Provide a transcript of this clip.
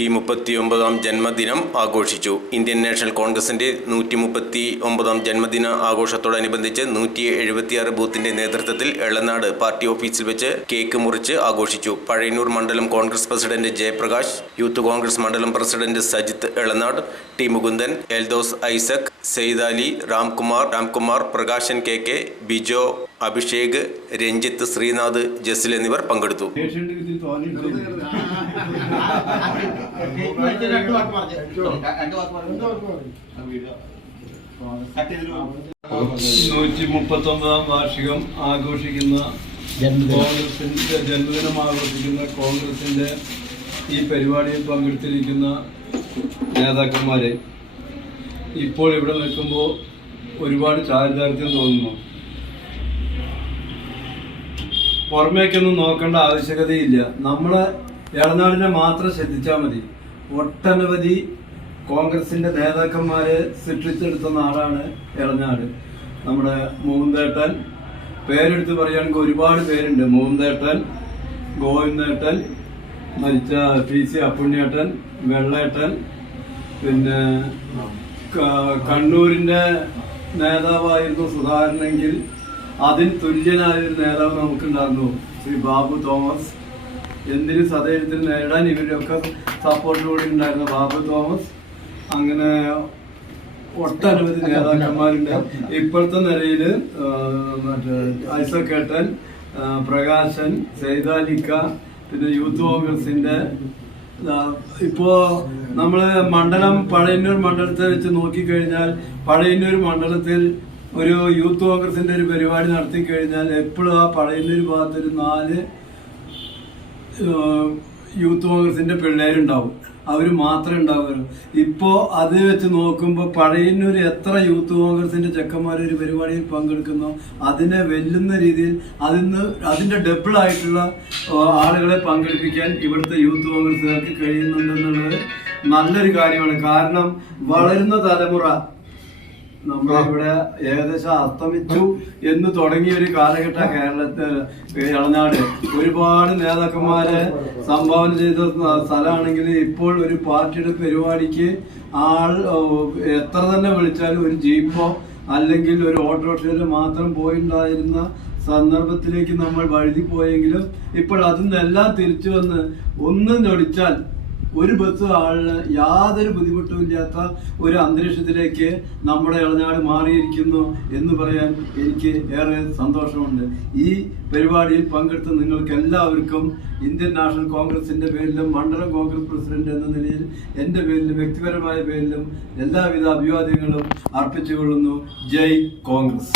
139 ജന്മദിനം ആഘോഷിച്ചു. Indian national കോൺഗ്രസിന്റെ 139 ജന്മദിന ആഘോഷത്തോടനുബന്ധിച്ച് 176 ബൂത്തിന്റെ നേതൃത്വത്തിൽ എളനാട് പാർട്ടി ഓഫീസിൽ വെച്ച് കേക്ക് മുറിച്ച് ആഘോഷിച്ചു. പഴയന്നൂർ മണ്ഡലം കോൺഗ്രസ് പ്രസിഡന്റ് ജയപ്രകാശ്, യൂത്ത് കോൺഗ്രസ് മണ്ഡലം president Sajith Elanad, T Mukundan, Eldhose Isaac, Saidali, Ramkumar, Prakashan KK, Bijo, Abhishek, Ranjith, Sreenath, Jasil എന്നിവർ പങ്കെടുത്തു. 139 വാർഷികം ആഘോഷിക്കുന്ന കോൺഗ്രസിന്റെ ജന്മദിനം ആഘോഷിക്കുന്ന കോൺഗ്രസിന്റെ ഈ പരിപാടിയിൽ പങ്കെടുത്തിരിക്കുന്ന നേതാക്കന്മാരെ ഇപ്പോൾ ഇവിടെ നിൽക്കുമ്പോൾ ഒരുപാട് ചാരിതാർത്ഥ്യം തോന്നുന്നു. പുറമേക്കൊന്നും നോക്കേണ്ട ആവശ്യകതയില്ല. നമ്മളെ എളനാടിനെ മാത്രം ശ്രദ്ധിച്ചാൽ മതി. ഒട്ടനവധി കോൺഗ്രസിന്റെ നേതാക്കന്മാരെ സൃഷ്ടിച്ചെടുത്ത നാടാണ് എളനാട്. നമ്മുടെ മൂന്തേട്ടൻ, പേരെടുത്ത് പറയുകയാണെങ്കിൽ ഒരുപാട് പേരുണ്ട്. മൂന്തേട്ടൻ, ഗോവിന്ദേട്ടൻ, മരിച്ച PC അപ്പുണ്ണിയേട്ടൻ, വെള്ളേട്ടൻ, പിന്നെ കണ്ണൂരിന്റെ നേതാവായിരുന്നു സുധാകരനെങ്കിൽ അതിന് തുല്യനായൊരു നേതാവ് നമുക്കുണ്ടായിരുന്നു, ശ്രീ ബാബു തോമസ്. എന്തിനും സധൈര്യത്തിൽ നേരിടാൻ ഇവരൊക്കെ സപ്പോർട്ടിലൂടെ ഉണ്ടായിരുന്ന ബാബു തോമസ്. അങ്ങനെ ഒട്ടനവധി നേതാക്കന്മാരുണ്ട്. ഇപ്പോഴത്തെ നിലയിൽ മറ്റേ ഐസക്കേട്ടൻ, പ്രകാശൻ, സെയ്താലിക്ക, പിന്നെ യൂത്ത് കോൺഗ്രസിന്റെ ഇപ്പോ നമ്മള് പഴയന്നൂർ മണ്ഡലത്തെ വെച്ച് നോക്കിക്കഴിഞ്ഞാൽ പഴയന്നൂർ മണ്ഡലത്തിൽ ഒരു യൂത്ത് കോൺഗ്രസിന്റെ ഒരു പരിപാടി നടത്തി കഴിഞ്ഞാൽ എപ്പോഴും ആ പഴയന്നൂർ ഭാഗത്തൊരു 4 യൂത്ത് കോൺഗ്രസിന്റെ പിള്ളേരുണ്ടാവും. അവർ മാത്രമേ ഉണ്ടാവുള്ളൂ. ഇപ്പോ അത് വെച്ച് നോക്കുമ്പോൾ പഴയന്നൂർ എത്ര യൂത്ത് കോൺഗ്രസിന്റെ ചെക്കന്മാർ ഒരു പരിപാടിയിൽ പങ്കെടുക്കുന്നോ അതിനെ വെല്ലുന്ന രീതിയിൽ അതിന്റെ ഡബിൾ ആയിട്ടുള്ള ആളുകളെ പങ്കെടുപ്പിക്കാൻ ഇവിടുത്തെ യൂത്ത് കോൺഗ്രസുകാർക്ക് കഴിയുന്നുണ്ടെന്നുള്ളത് നല്ലൊരു കാര്യമാണ്. കാരണം വളരുന്ന തലമുറ നമ്മളിവിടെ ഏകദേശം അസ്തമിച്ചു എന്ന് തുടങ്ങിയ ഒരു കാലഘട്ട എളനാട് ഒരുപാട് നേതാക്കന്മാരെ സംഭാവന ചെയ്ത സ്ഥലമാണെങ്കിൽ ഇപ്പോൾ ഒരു പാർട്ടിയുടെ പരിപാടിക്ക് എത്ര തന്നെ വിളിച്ചാലും ഒരു ജീപ്പോ അല്ലെങ്കിൽ ഒരു ഓട്ടോറിക്ഷയിൽ മാത്രം പോയിട്ടുണ്ടായിരുന്ന സന്ദർഭത്തിലേക്ക് നമ്മൾ വഴുതി പോയെങ്കിലും ഇപ്പോൾ അതിൽ നിന്നെല്ലാം തിരിച്ചു വന്ന് ഒന്നും ഞൊടിച്ചാൽ ഒരു ബസ് ആളിന് യാതൊരു ബുദ്ധിമുട്ടും ഇല്ലാത്ത ഒരു അന്തരീക്ഷത്തിലേക്ക് നമ്മുടെ എളനാട് മാറിയിരിക്കുന്നു എന്ന് പറയാൻ എനിക്ക് ഏറെ സന്തോഷമുണ്ട്. ഈ പരിപാടിയിൽ പങ്കെടുത്ത നിങ്ങൾക്ക് എല്ലാവർക്കും ഇന്ത്യൻ നാഷണൽ കോൺഗ്രസിന്റെ പേരിലും മണ്ഡലം കോൺഗ്രസ് പ്രസിഡന്റ് എന്ന നിലയിൽ എൻ്റെ പേരിലും വ്യക്തിപരമായ പേരിലും എല്ലാവിധ അഭിവാദ്യങ്ങളും അർപ്പിച്ചുകൊള്ളുന്നു. ജയ് കോൺഗ്രസ്.